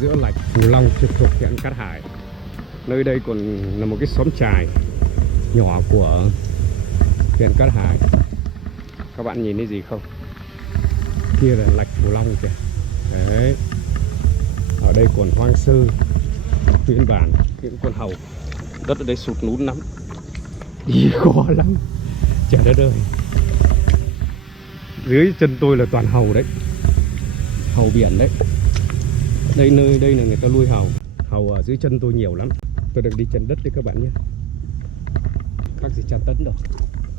giữa lạch Phú Long trực thuộc huyện Cát Hải. Nơi đây còn là một cái xóm chài nhỏ của huyện Cát Hải. Các bạn nhìn thấy gì không? Kia là lạch Phú Long kìa. Đấy. Ở đây còn hoang sơ, nguyên bản những con hầu. Đất ở đây sụt lún lắm, đi khó lắm, trời đất ơi. Dưới chân tôi là toàn hầu đấy, hầu biển đấy. Đây nơi đây là người ta nuôi hầu. Hầu ở dưới chân tôi nhiều lắm. Tôi đang đi chân đất đấy các bạn nhé. Khác gì tra tấn đâu.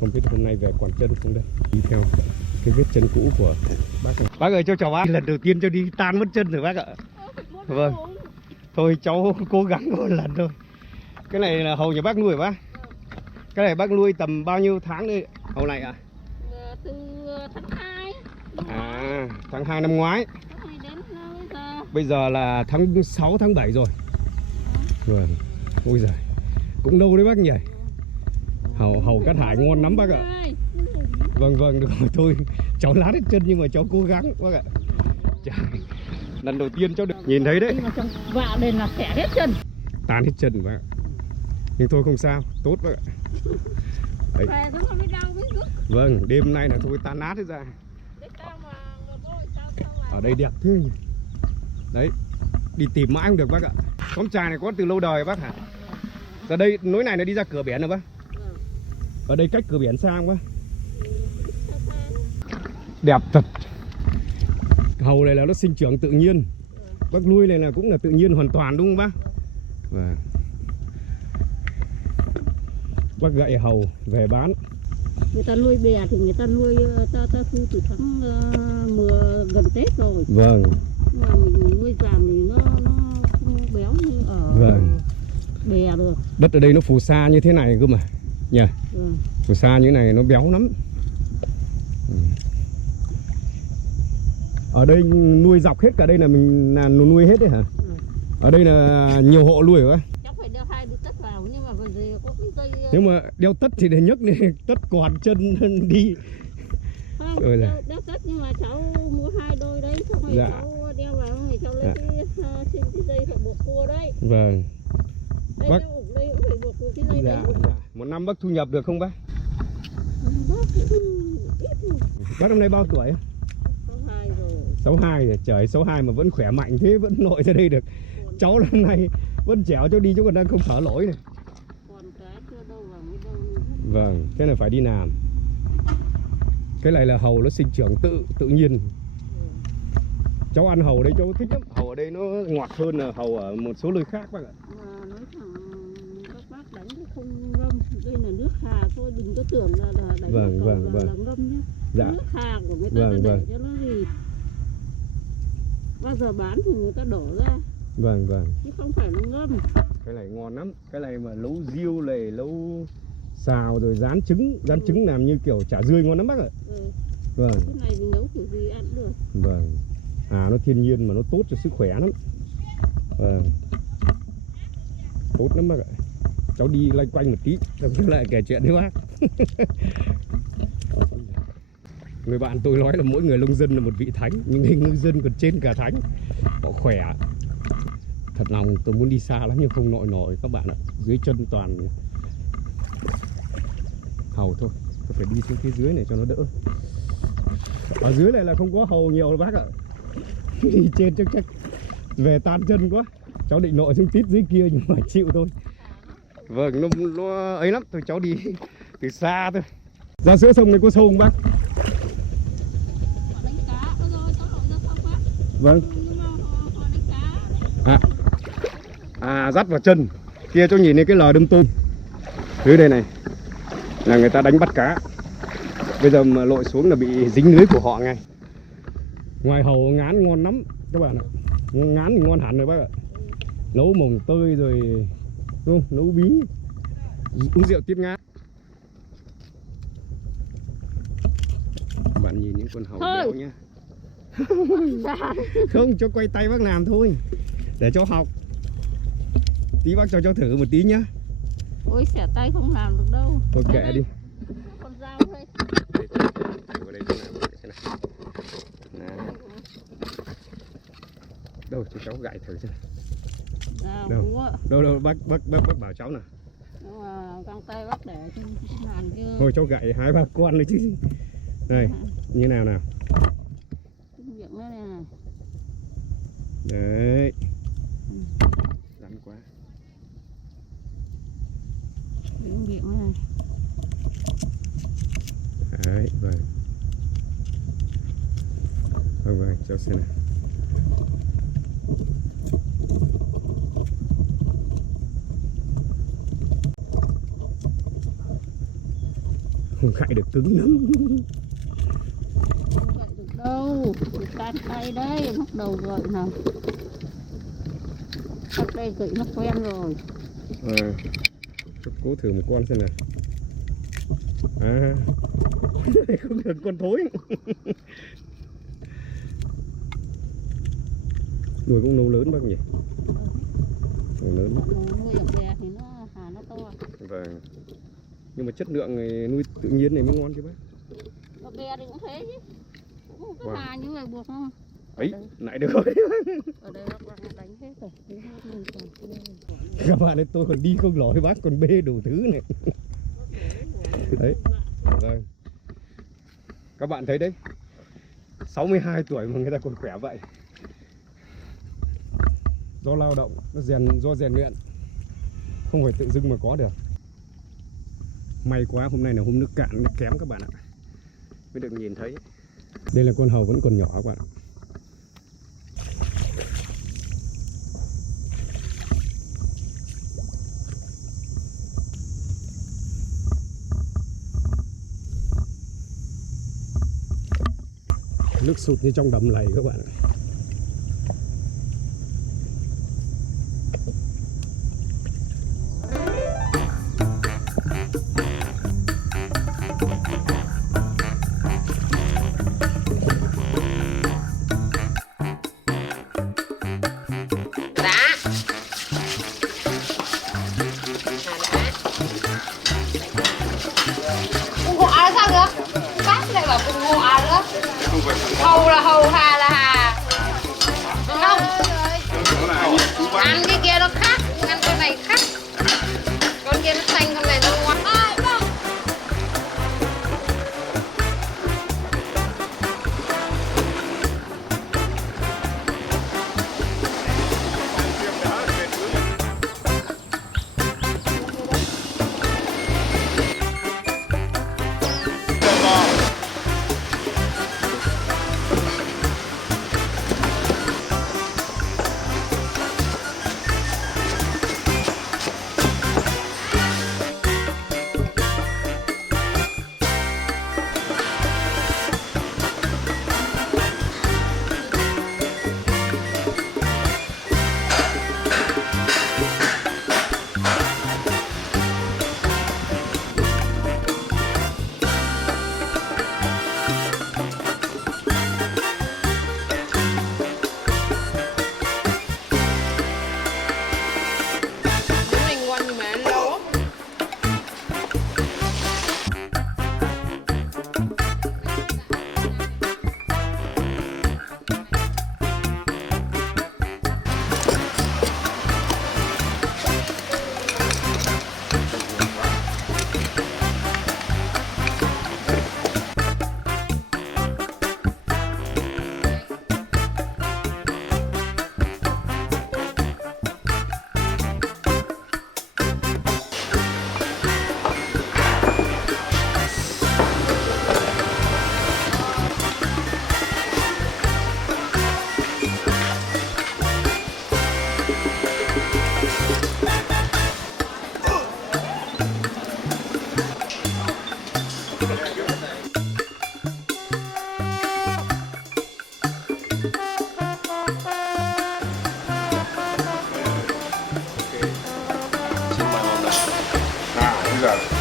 Không biết hôm nay về còn chân không đây. Đi theo cái vết chân cũ của bác này. Bác ơi, cho chào bác. Lần đầu tiên cho đi tan mất chân rồi bác ạ. Vâng. Thôi cháu cố gắng một lần thôi. Cái này là hầu nhà bác nuôi hả bác? Cái này bác nuôi tầm bao nhiêu tháng đây hầu này ạ? Từ tháng 2. À, tháng 2 năm ngoái. Đến bây giờ. Bây giờ là tháng 6 tháng 7 rồi. Vâng. Ôi giời, cũng lâu đấy bác nhỉ. Hầu Cát Hải ngon lắm bác ạ. Vâng vâng, được rồi thôi. Cháu lát hết chân nhưng mà cháu cố gắng bác ạ. Trời, lần đầu tiên cháu được nhìn thấy đấy. Nhưng mà trong vạ đây là xẻ hết chân. Tan hết chân bác ạ. Nhưng thôi không sao, tốt bác ạ. Đấy. Về nó không biết đau biết rút. Vâng, đêm nay là thôi tan nát hết ra. Ở đây đẹp thế nhỉ. Đấy, đi tìm mãi không được bác ạ. Xóm chài này có từ lâu đời bác hả? Ra đây, nối này nó đi ra cửa biển rồi bác. Ở đây cách cửa biển xa không bác? Đẹp thật. Hầu này là nó sinh trưởng tự nhiên. Bác nuôi này là cũng là tự nhiên hoàn toàn đúng không bác? Và bác gậy hầu về bán. Người ta nuôi bè thì người ta nuôi ta thu từ tháng mùa gần Tết rồi. Vâng. Mà mình nuôi giàn thì nó không béo như ở bè được. Đất ở đây nó phù sa như thế này cơ mà nhỉ. Phù sa như thế này nó béo lắm. Ở đây nuôi dọc hết cả đây là mình là nuôi hết đấy hả? Ở đây là nhiều hộ nuôi hả? Cháu phải đeo 2 đứa tất vào nhưng mà bây giờ có cái dây. Nếu mà đeo tất thì để nhấc lên tất còn chân đi. Không, đeo tất nhưng mà cháu mua 2 đôi đấy, xong rồi cháu đeo vào rồi cháu lấy xin cái dây phải buộc cua đấy. Vâng. Đây Bác đây cũng phải buộc cái dây đấy. Một năm bác thu nhập được không bác? Bác năm nay bao tuổi? 62 rồi. 62 rồi, trời 62 mà vẫn khỏe mạnh thế, vẫn nội ra đây được. Cháu năm nay vẫn trẻo, cháu đi cháu còn đang không thở nổi này. Còn cá chưa đâu vào mới đâu. Vâng, thế này phải đi làm. Cái này là hầu nó sinh trưởng tự nhiên. Cháu ăn hầu đây cháu thích lắm. Hầu ở đây nó ngọt hơn là hầu ở một số nơi khác bác ạ. Mà nói thẳng các bác đánh thì không ngâm. Đây là nước hà thôi, đừng có tưởng là đánh là ngâm nhé. Dạ. Nước hà của người ta để cho nó gì. Bao giờ bán thì người ta đổ ra. Vâng vâng. Chứ không phải là ngâm. Cái này ngon lắm. Cái này mà nấu riêu này, nấu xào rồi rán trứng làm như kiểu chả rươi ngon lắm bác ạ. Vâng. Cái này thì nấu kiểu gì ăn được. Vâng. À, nó thiên nhiên mà nó tốt cho sức khỏe lắm. Vâng. Tốt lắm bác ạ. Cháu đi loanh quanh một tí rồi lại kể chuyện với bác. Người bạn tôi nói là mỗi người nông dân là một vị thánh, nhưng người ngư dân còn trên cả thánh. Họ khỏe. Thật lòng tôi muốn đi xa lắm nhưng không nổi các bạn ạ. Dưới chân toàn hầu thôi. Tôi phải đi xuống phía dưới này cho nó đỡ. Ở dưới này là không có hầu nhiều đâu bác ạ. Đi trên chắc về tan chân quá. Cháu định nội xuống tít dưới kia nhưng mà chịu thôi. Vâng, nó ấy lắm. Thôi cháu đi từ xa thôi. Ra giữa sông này có sâu không bác? Họ đánh cá, rồi cháu lội ra sông bác. Vâng. Nhưng mà họ đánh cá. Dắt vào chân. Kia cháu nhìn thấy cái lờ đâm tôm. Dưới đây này là người ta đánh bắt cá. Bây giờ mà lội xuống là bị dính lưới của họ ngay. Ngoài hầu ngán ngon lắm các bạn ạ. Ngán thì ngon hẳn rồi bác ạ. Nấu mồng tơi rồi đúng không? Nấu bí, uống rượu tiếp ngát. Bạn nhìn những con hầu béo nhá. Không, cho quay tay bác làm thôi. Để cho học. Tí bác cho cháu thử một tí nhá. Ôi xẻ tay không làm được đâu. Thôi kệ đi. Con dao thôi. Đâu cho cháu gãi thử xem. Đâu. Đâu bác bảo cháu nào. Găng tay bác để trên bàn chứ. Thôi cháu gãi 2-3 con nữa chứ. Đây, như nào nào. Miệng nó này. Đấy. Rắn quá. Miệng nó này. Đấy, vâng. Vâng, cháu xem này. Không gãi được cứng lắm. Không gậy được đâu. Tan tay đấy, bắt đầu gậy nào. Bắt đây gậy nó quen rồi. Cố thử một con xem nào. Không được con thối. Nuôi cũng nấu lớn bác nhỉ? Nấu lớn. Nuôi ở bè thì nó to. Vâng. Nhưng mà chất lượng nuôi tự nhiên này mới ngon chứ bác. Ở bè thì cũng thế chứ. Cũng có hà như vậy buộc không? Ấy, lại được rồi. Ở đây bác đánh hết rồi. Các bạn ơi, tôi còn đi không nổi, bác còn bê đủ thứ này. Đấy. Vâng. Các bạn thấy đấy, 62 tuổi mà người ta còn khỏe vậy. Do lao động, do rèn luyện, không phải tự dưng mà có được. May quá hôm nay là hôm nước cạn, nước kém các bạn ạ, mới được nhìn thấy. Đây là con hàu vẫn còn nhỏ các bạn ạ. Nước sụt như trong đầm lầy các bạn ạ. Cùng ngộ á sao nữa? Bác lại bảo cùng ngộ á nữa. Hầu là hầu, hà là hà. Đúng không? Ăn cái kia nó khác, ăn con này khác. Con kia nó xanh, con này nó ngon.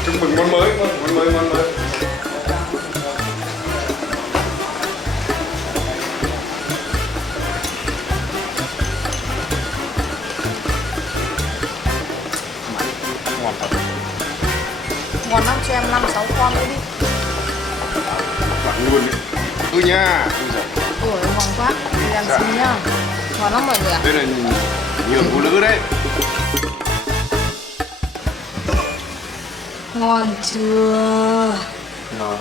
Chúc mừng món mới, món mới. Ngon thật. Ngon lắm, cho em 5-6 con nữa đi. Bạn luôn đi. Nha. Ủa, ngon quá. Để làm xin nhá. Ngon lắm mọi người ạ. Đây là nhiều phụ nữ đấy. Ngon chưa? Ngon.